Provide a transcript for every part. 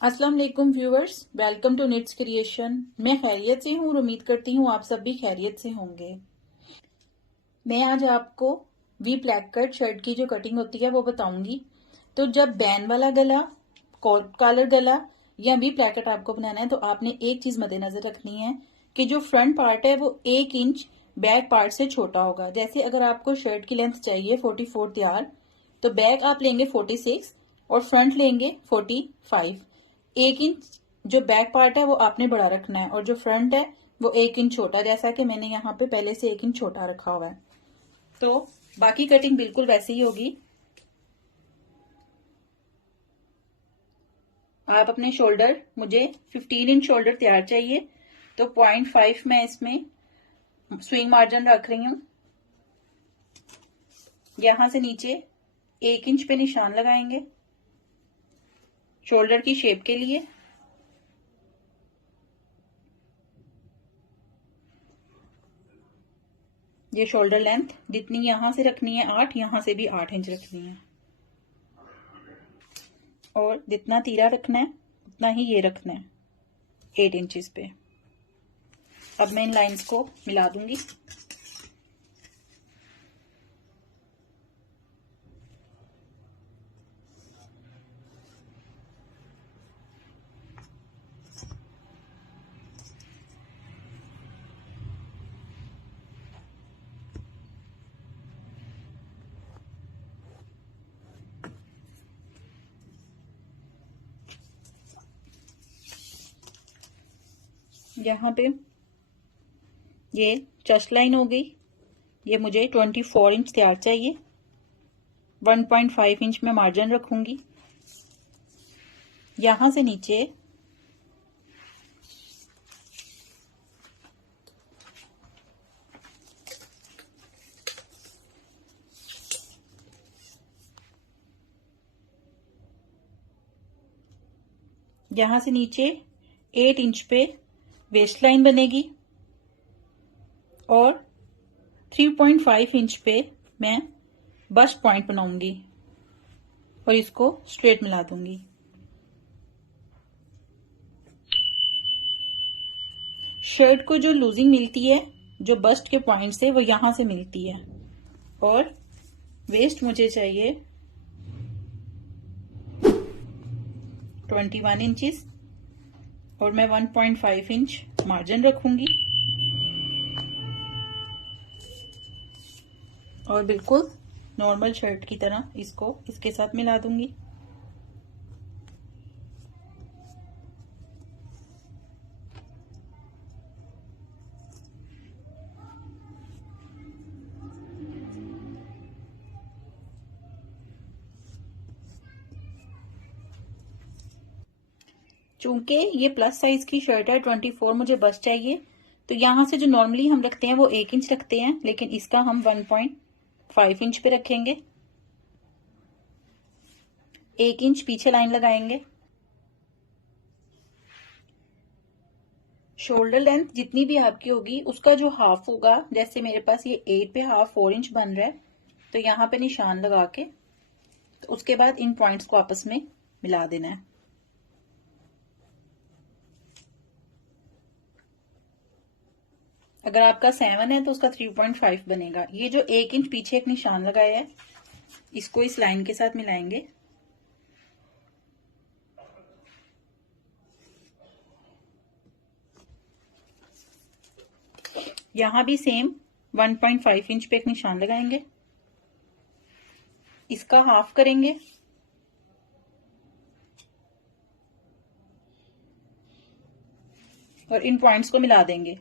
अस्सलाम वालेकुम viewers, welcome to Needs Creation. मैं खैरियत से हूँ और उम्मीद करती हूँ आप सब भी खैरियत से होंगे। मैं आज आपको वी ब्लैक कट शर्ट की जो कटिंग होती है वो बताऊंगी। तो जब बैन वाला गला, कॉलर गला या वी ब्लैक कट आपको बनाना है तो आपने एक चीज मद्देनजर रखनी है कि जो फ्रंट पार्ट है वो 1 इंच बैक पार्ट से छोटा होगा। जैसे अगर आपको शर्ट की लेंथ चाहिए 44 तैयार, तो बैक आप लेंगे 46 और फ्रंट लेंगे 45। 1 इंच जो बैक पार्ट है वो आपने बड़ा रखना है और जो फ्रंट है वो 1 इंच छोटा, जैसा कि मैंने यहाँ पे पहले से 1 इंच छोटा रखा हुआ है। तो बाकी कटिंग बिल्कुल वैसे ही होगी। आप अपने शोल्डर, मुझे 15 इंच शोल्डर तैयार चाहिए, तो 0.5 मैं इसमें स्विंग मार्जिन रख रही हूँ। यहां से नीचे 1 इंच पे निशान लगाएंगे शोल्डर की शेप के लिए। ये शोल्डर लेंथ जितनी यहां से रखनी है 8, यहां से भी 8 इंच रखनी है और जितना तीरा रखना है उतना ही ये रखना है 8 इंचेस पे। अब मैं इन लाइंस को मिला दूंगी। यहाँ पे ये चेस्ट लाइन हो गई। ये मुझे 24 इंच तैयार चाहिए। 1.5 इंच में मार्जिन रखूंगी। यहां से नीचे यहां से नीचे 8 इंच पे वेस्ट लाइन बनेगी और 3.5 इंच पे मैं बस्ट पॉइंट बनाऊंगी और इसको स्ट्रेट मिला दूंगी। शर्ट को जो लूजिंग मिलती है जो बस्ट के पॉइंट से, वो यहां से मिलती है और वेस्ट मुझे चाहिए 21 इंचेस और मैं 1.5 इंच मार्जिन रखूंगी और बिल्कुल नॉर्मल शर्ट की तरह इसको इसके साथ मिला दूंगी। चूंकि ये प्लस साइज की शर्ट है, 24 मुझे बस चाहिए, तो यहां से जो नॉर्मली हम रखते हैं वो 1 इंच रखते हैं, लेकिन इसका हम 1.5 इंच पे रखेंगे। 1 इंच पीछे लाइन लगाएंगे। शोल्डर लेंथ जितनी भी आपकी होगी उसका जो हाफ होगा, जैसे मेरे पास ये 8 पे हाफ 4 इंच बन रहा है, तो यहाँ पे निशान लगा के तो उसके बाद इन पॉइंट्स को आपस में मिला देना है। अगर आपका 7 है तो उसका 3.5 बनेगा। ये जो 1 इंच पीछे एक निशान लगाया है इसको इस लाइन के साथ मिलाएंगे। यहां भी सेम 1.5 इंच पे एक निशान लगाएंगे, इसका हाफ करेंगे और इन पॉइंट्स को मिला देंगे।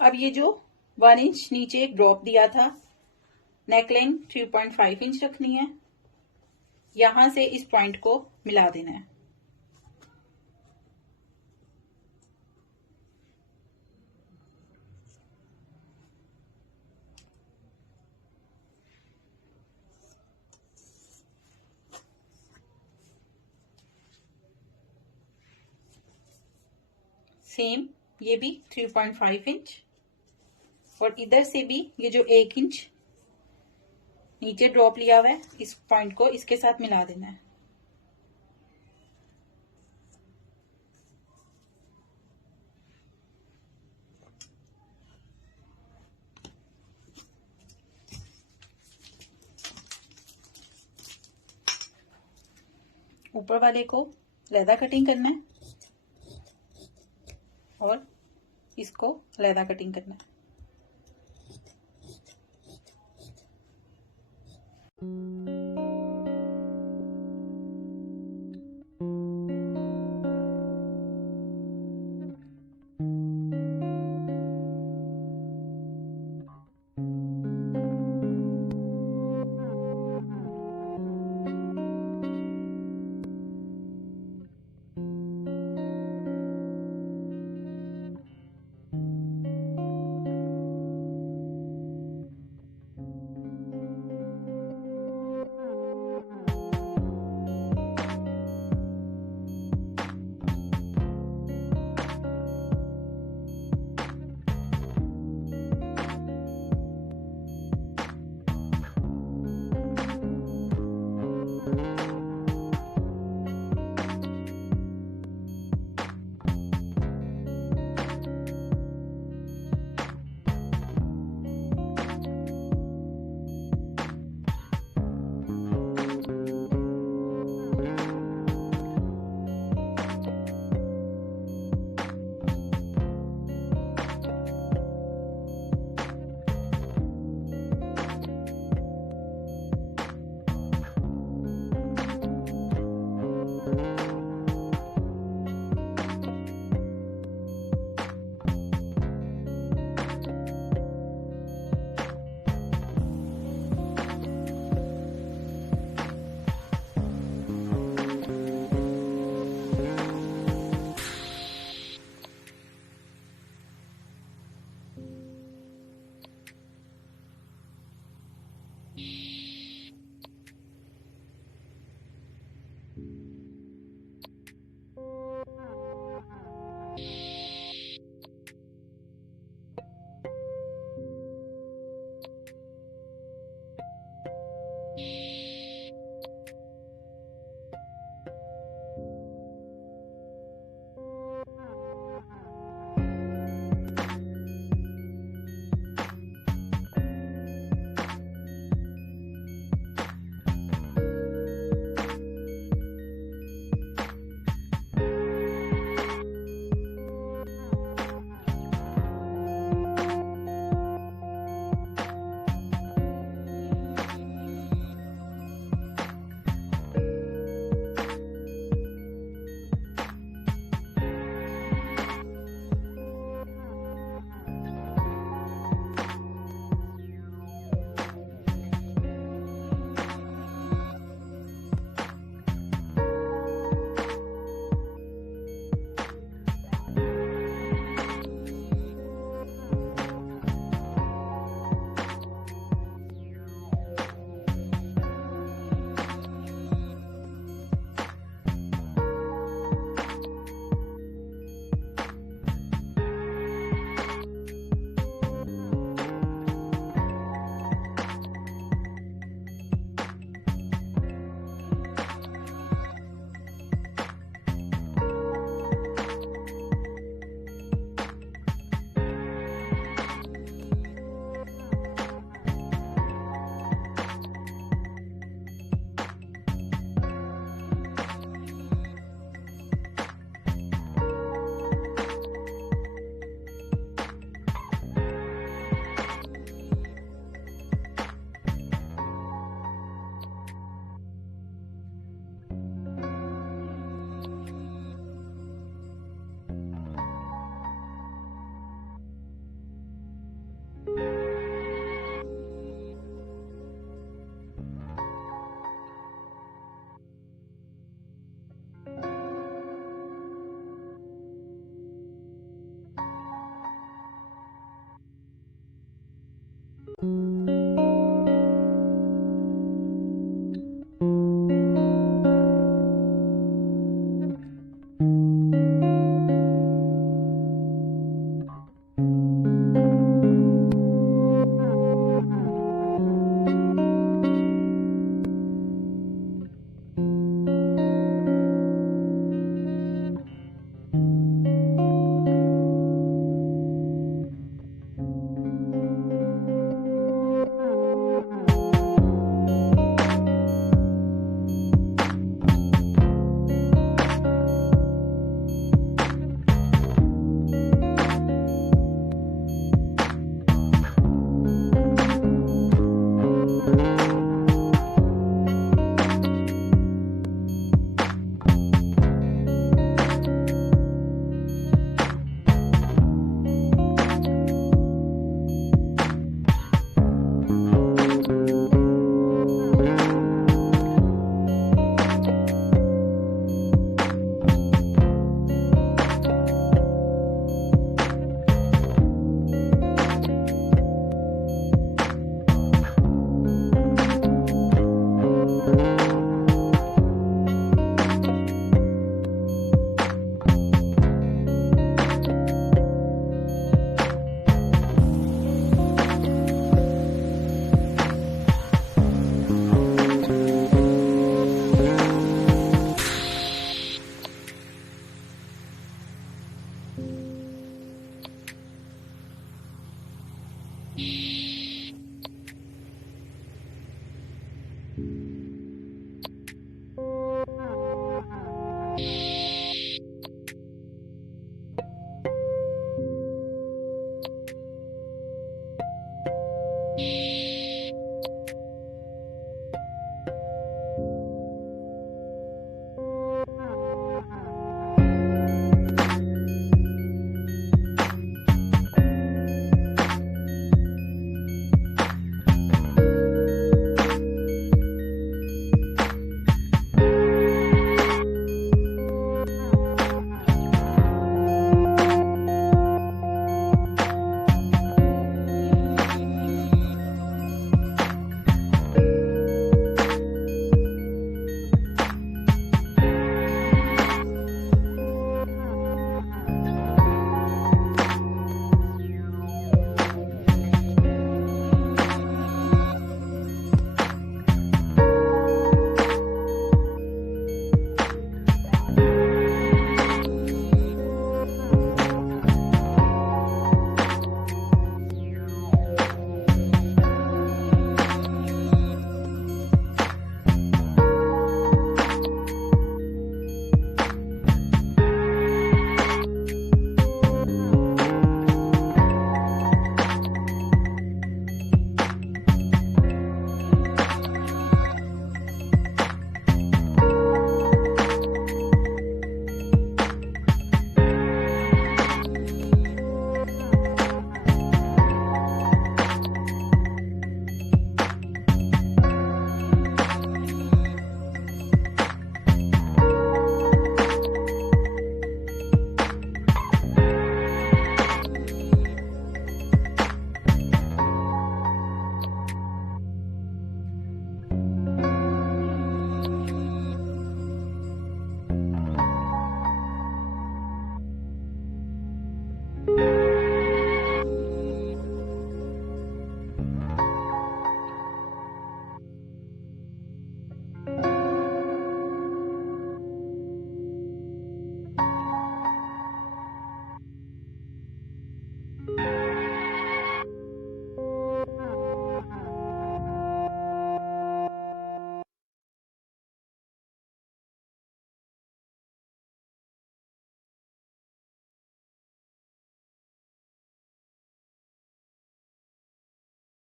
अब ये जो 1 इंच नीचे एक ड्रॉप दिया था, नेकलाइन 3.5 इंच रखनी है, यहां से इस पॉइंट को मिला देना है। सेम ये भी 3.5 इंच, और इधर से भी ये जो 1 इंच नीचे ड्रॉप लिया हुआ है, इस पॉइंट को इसके साथ मिला देना है। ऊपर वाले को लैदा कटिंग करना है और इसको लैदा कटिंग करना है।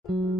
है।